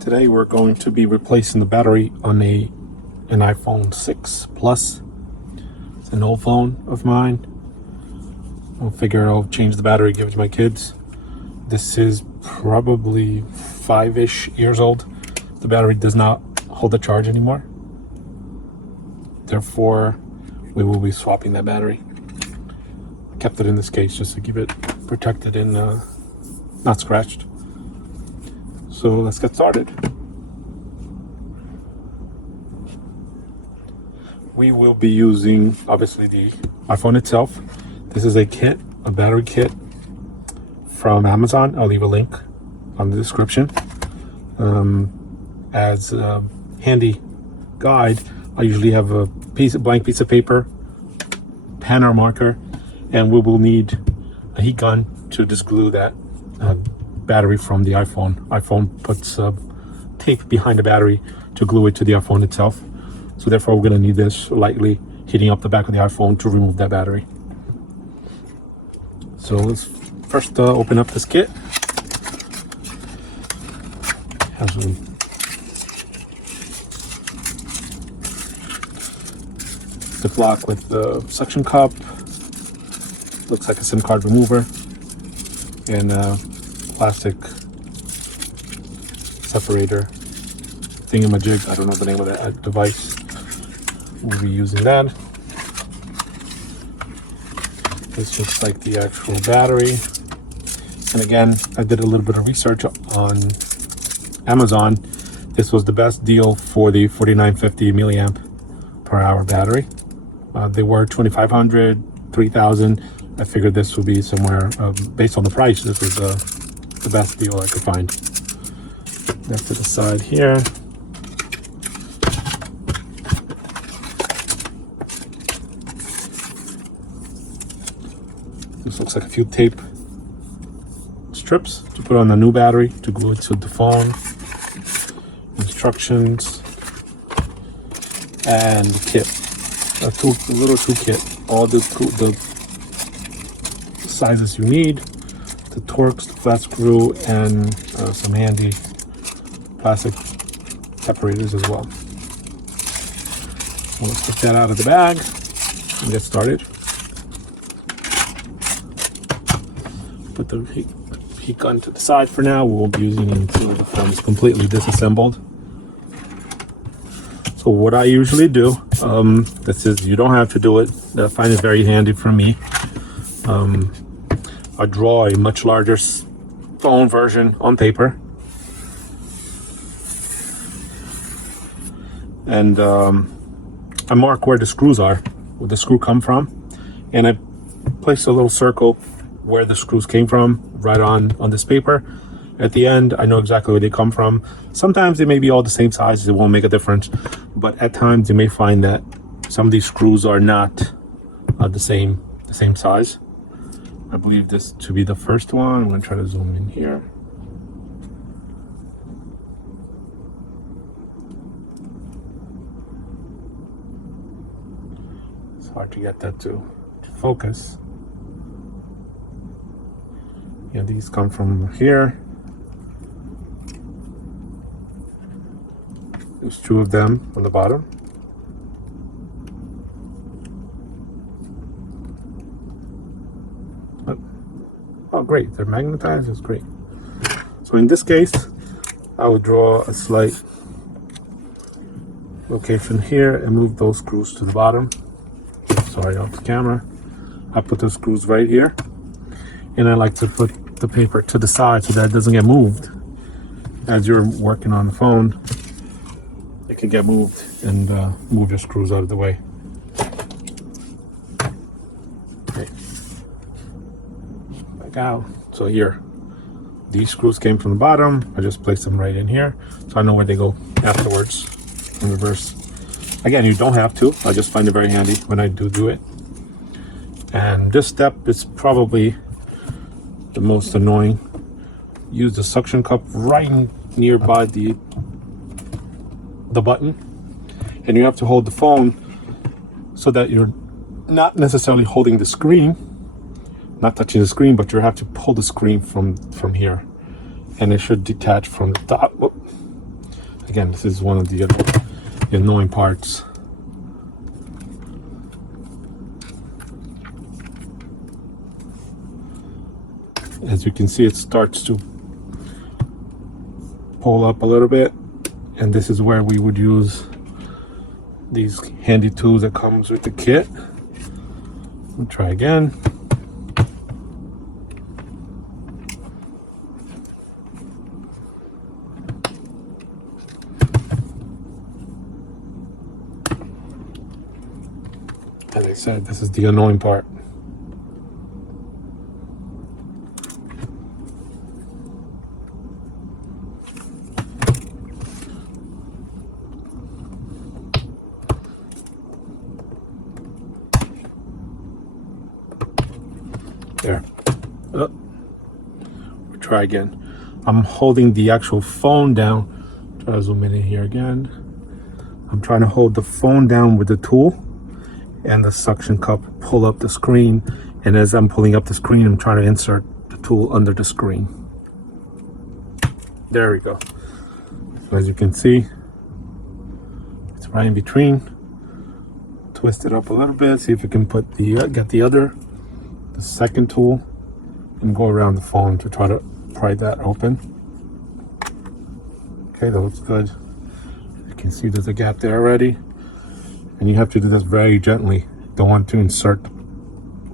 Today we're going to be replacing the battery on an iPhone 6 Plus. It's an old phone of mine. I'll figure I'll change the battery, give it to my kids. This is probably 5-ish years old. The battery does not hold a charge anymore. Therefore, we will be swapping that battery. Kept it in this case just to keep it protected and not scratched. So let's get started. We will be using obviously the iPhone itself. This is a kit, a battery kit from Amazon. I'll leave a link on the description. As a handy guide, I usually have a blank piece of paper, pen or marker, and we will need a heat gun to just glue that battery from the iPhone. iPhone puts tape behind the battery to glue it to the iPhone itself. So therefore we're going to need this lightly heating up the back of the iPhone to remove that battery. So let's first open up this kit. Has some Ziploc with the suction cup. Looks like a SIM card remover and plastic separator thingamajig. I don't know the name of that device. We'll be using that. This looks like the actual battery. And again, I did a little bit of research on Amazon. This was the best deal for the 4950 milliamp per hour battery. They were 2,500, 3,000. I figured this would be somewhere, based on the price, this was the best deal I could find. That's to the side here. This looks like a few tape strips to put on the new battery to glue it to the phone. Instructions and the kit. A little toolkit. All the sizes you need, the Torx, the flat screw, and some handy plastic separators as well. So let's take that out of the bag and get started. Put the heat gun to the side for now. We won't be using it until the phone is completely disassembled. So what I usually do, this is, you don't have to do it. I find it very handy for me. I draw a much larger phone version on paper. And I mark where the screws are, where the screw come from. And I place a little circle where the screws came from, right on this paper. At the end, I know exactly where they come from. Sometimes they may be all the same size, it won't make a difference. But at times you may find that some of these screws are not the same size. I believe this to be the first one. I'm going to try to zoom in here. It's hard to get that to focus. Yeah, these come from here. There's two of them on the bottom. Oh, great, they're magnetized, that's great. So in this case, I would draw a slight location here and move those screws to the bottom. Sorry, off the camera. I put those screws right here. And I like to put the paper to the side so that it doesn't get moved. As you're working on the phone, it can get moved and move your screws out of the way. Okay. Back out. So here, these screws came from the bottom. I just placed them right in here, so I know where they go afterwards in reverse. Again, you don't have to. I just find it very handy when I do it. And this step is probably the most annoying. Use the suction cup right nearby the button, and you have to hold the phone so that you're not necessarily holding the screen, not touching the screen, but you have to pull the screen from here, and it should detach from the top. Whoop. Again, this is one of the annoying parts. As you can see, it starts to pull up a little bit, and this is where we would use these handy tools that comes with the kit. We'll try again. As I said, this is the annoying part. There. Oh. We'll try again. I'm holding the actual phone down. Try to zoom in here again. I'm trying to hold the phone down with the tool and the suction cup pull up the screen. And as I'm pulling up the screen, I'm trying to insert the tool under the screen. There we go. So as you can see, it's right in between. Twist it up a little bit. See if you can put the get the second tool and go around the phone to try to pry that open. Okay, that looks good. You can see there's a gap there already, and you have to do this very gently. Don't want to insert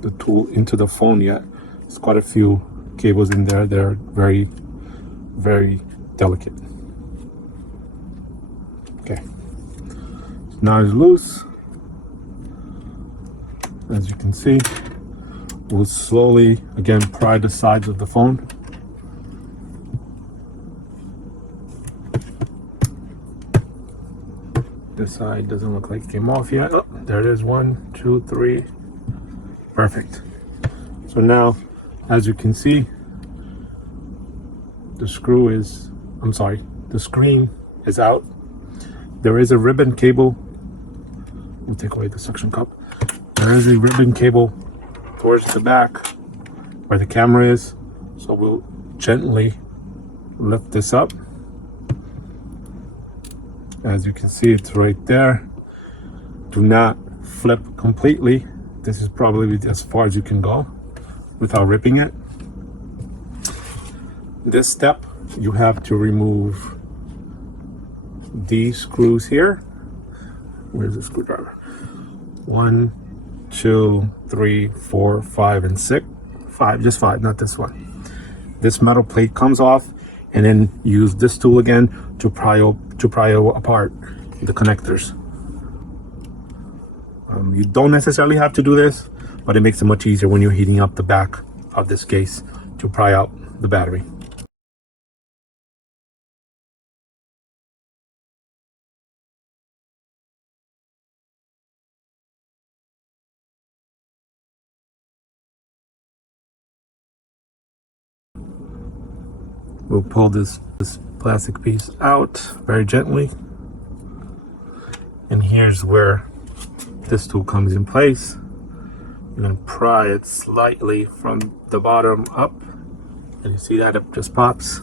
the tool into the phone yet. There's quite a few cables in there. They're very, very delicate. Okay, now it's loose. As you can see, we'll slowly again pry the sides of the phone. This side doesn't look like it came off yet. Oh, there it is. 1, 2, 3. Perfect. So now, as you can see, the screen is out. There is a ribbon cable. We'll take away the suction cup. There is a ribbon cable towards the back where the camera is. So we'll gently lift this up. As you can see, it's right there. Do not flip completely. This is probably as far as you can go without ripping it. This step, you have to remove these screws here. Where's the screwdriver? 1, 2, 3, 4, 5, and 6. 5, just 5, not this one. This metal plate comes off, and then use this tool again to pry apart the connectors. You don't necessarily have to do this, but it makes it much easier when you're heating up the back of this case to pry out the battery. We'll pull this plastic piece out very gently. And here's where this tool comes in place. You're going to pry it slightly from the bottom up. And you see that it just pops.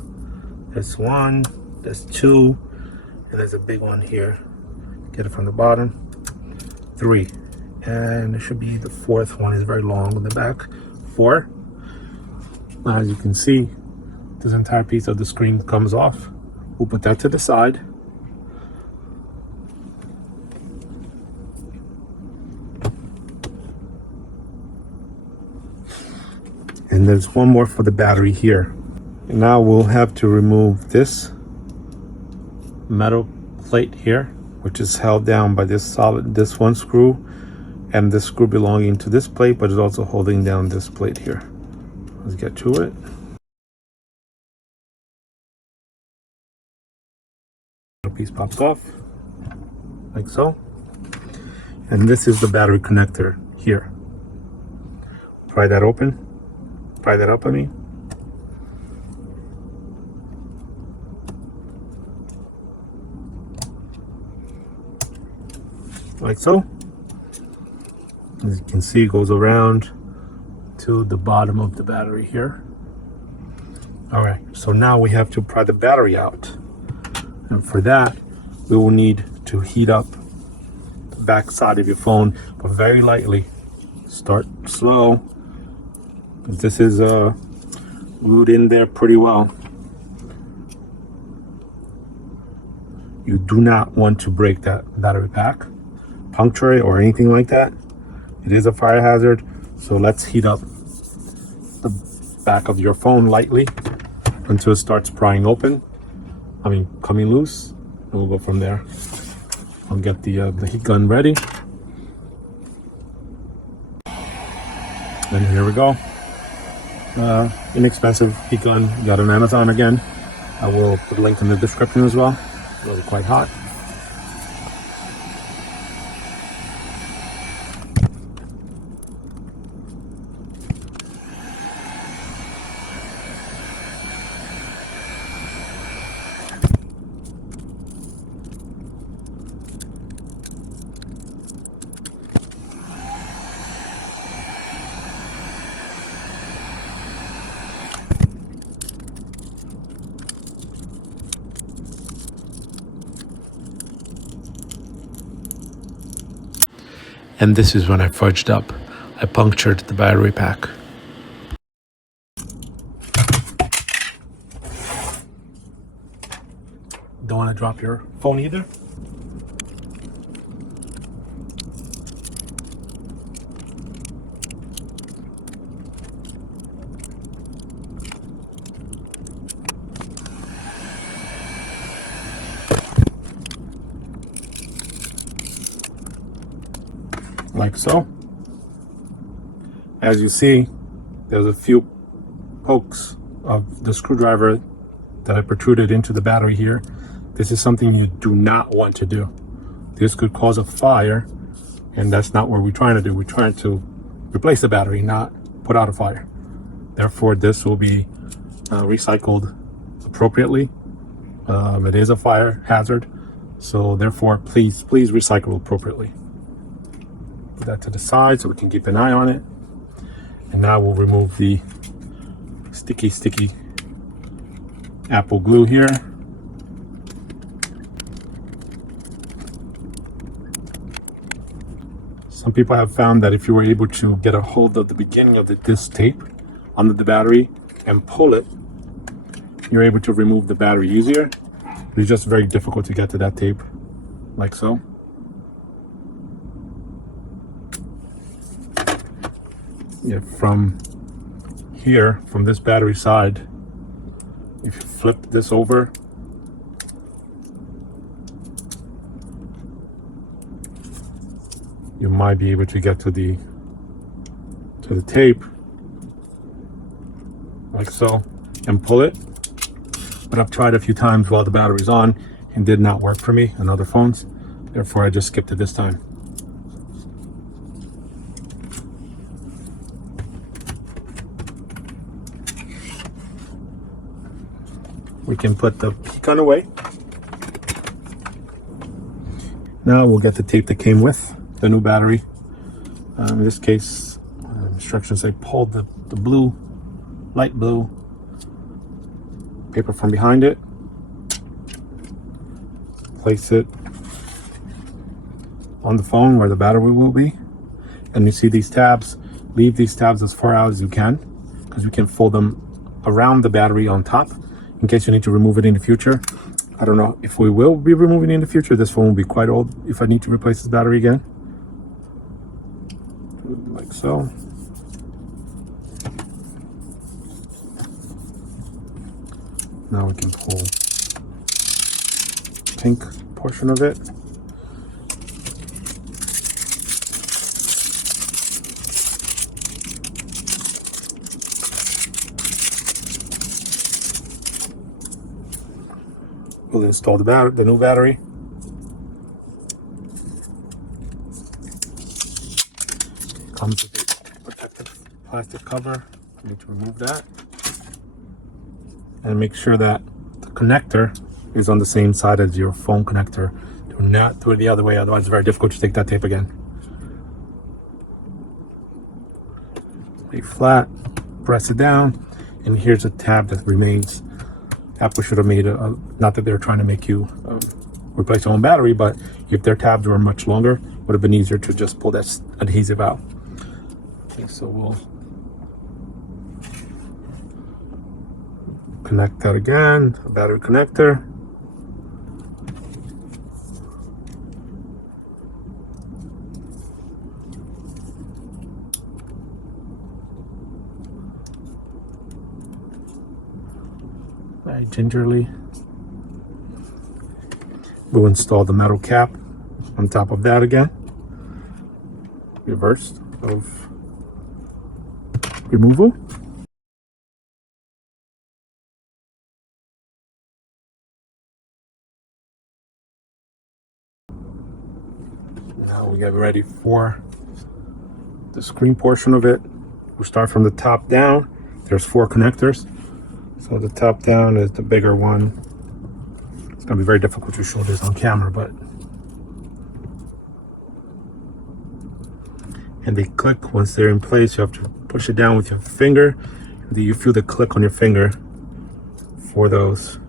There's 1, there's 2, and there's a big one here. Get it from the bottom. 3. And it should be the 4th one, is very long on the back. 4. Now, as you can see, this entire piece of the screen comes off. We'll put that to the side. And there's one more for the battery here. And now we'll have to remove this metal plate here, which is held down by this one screw, and this screw belonging to this plate, but is also holding down this plate here. Let's get to it. Piece pops off like so, and this is the battery connector here. Pry that open, pry that up, I mean. Like so. As you can see, it goes around to the bottom of the battery here. All right, so now we have to pry the battery out. And for that, we will need to heat up the back side of your phone, but very lightly. Start slow, because this is glued in there pretty well. You do not want to break that battery pack, puncture it, or anything like that. It is a fire hazard, so let's heat up the back of your phone lightly until it starts prying open. Coming loose, and we'll go from there. I'll get the heat gun ready. And here we go. Inexpensive heat gun, got on Amazon again. I will put a link in the description as well. Really quite hot. And this is when I fudged up. I punctured the battery pack. Don't want to drop your phone either. Like so. As you see, there's a few pokes of the screwdriver that I protruded into the battery here. This is something you do not want to do. This could cause a fire, and that's not what we're trying to do. We're trying to replace the battery, not put out a fire. Therefore, this will be recycled appropriately. It is a fire hazard, so therefore, please recycle appropriately. Put that to the side so we can keep an eye on it. And now we'll remove the sticky Apple glue here. Some people have found that if you were able to get a hold of the beginning of this tape under the battery and pull it, you're able to remove the battery easier. It's just very difficult to get to that tape, like so. Yeah, from here, from this battery side, if you flip this over, you might be able to get to the tape, like so, and pull it. But I've tried a few times while the battery's on and did not work for me on other phones. Therefore, I just skipped it this time. We can put the heat gun away. Now we'll get the tape that came with the new battery. In this case, instructions say pull the blue, light blue paper from behind it. Place it on the phone where the battery will be. And you see these tabs. Leave these tabs as far out as you can, because you can fold them around the battery on top in case you need to remove it in the future. I don't know if we will be removing it in the future. This phone will be quite old if I need to replace this battery again. Like so. Now we can pull the pink portion of it. We'll install the new battery. Comes with a protective plastic cover. You need to remove that. And make sure that the connector is on the same side as your phone connector. Do not do it the other way, otherwise it's very difficult to take that tape again. Lay flat, press it down, and here's a tab that remains Apple should have made not that they're trying to make you replace your own battery, but if their tabs were much longer, would have been easier to just pull that adhesive out. Okay, so we'll connect that again, a battery connector. Very gingerly. We'll install the metal cap on top of that again. Reversed of removal. Now we get ready for the screen portion of it. We'll start from the top down. There's 4 connectors. So the top down is the bigger one. It's gonna be very difficult to show this on camera, but and they click once they're in place. You have to push it down with your finger. Do you feel the click on your finger for those?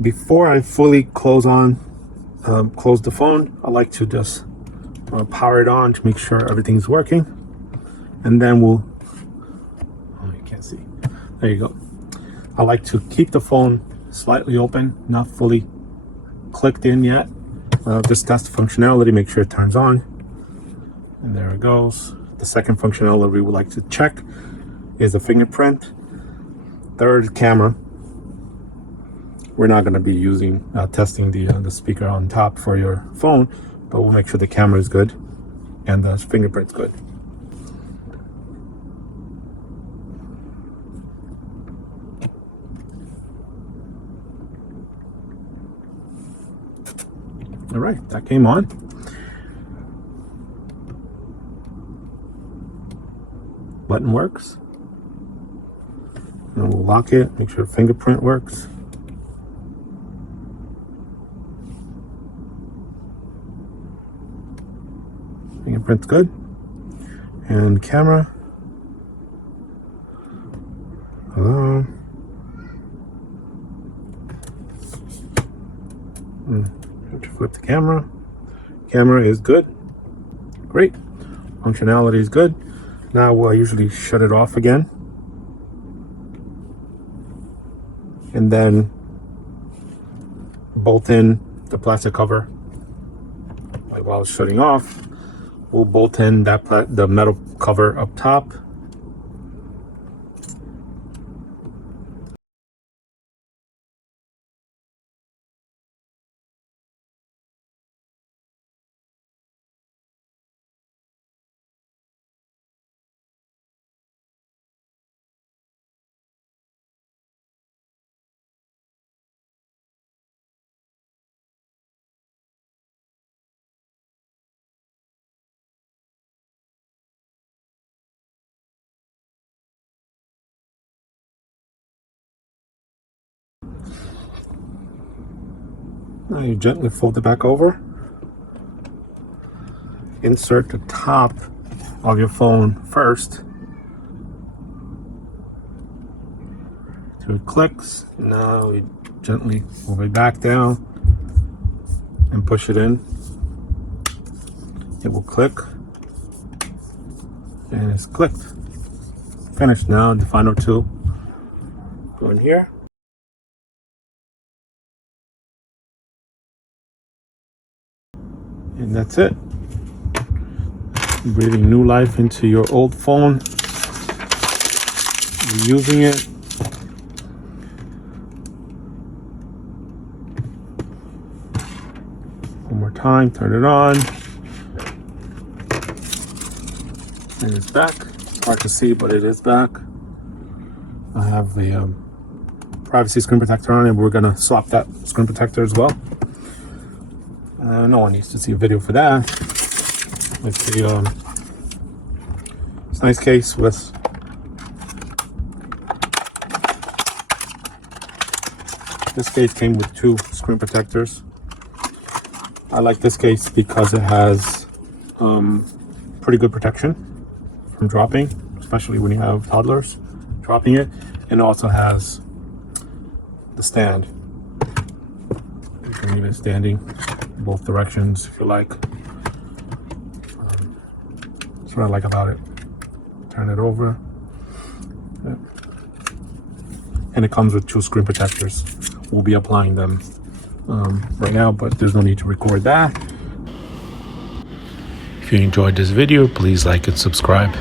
Before I fully close the phone, I like to just power it on to make sure everything's working, and then we'll. Oh, you can't see. There you go. I like to keep the phone slightly open, not fully clicked in yet. Just test the functionality, make sure it turns on, and there it goes. The second functionality we would like to check is the fingerprint. Third, camera. We're not going to be using testing the speaker on top for your phone, but we'll make sure the camera is good and the fingerprint's good. All right, that came on. Button works. And we'll lock it, make sure fingerprint works. Fingerprint's good. And camera. Hello. Have to flip the camera. Camera is good. Great. Functionality is good. Now we'll usually shut it off again. And then bolt in the plastic cover. Like while it's shutting off, we'll bolt in the metal cover up top. Now you gently fold it back over. Insert the top of your phone first. So it clicks. Now we gently move it back down and push it in. It will click. And it's clicked. Finished. Now the final two go in here. And that's it. Breathing new life into your old phone. Using it. One more time, turn it on. And it's back. It's hard to see, but it is back. I have the privacy screen protector on, and we're gonna swap that screen protector as well. No one needs to see a video for that. It's a nice case with this case came with 2 screen protectors. I like this case because it has pretty good protection from dropping, especially when you have toddlers dropping it. And it also has the stand. You can leave it standing both directions if you like. That's what I like about it. Turn it over. Yeah. And it comes with 2 screen protectors. We'll be applying them right now, but there's no need to record that. If you enjoyed this video, please like and subscribe.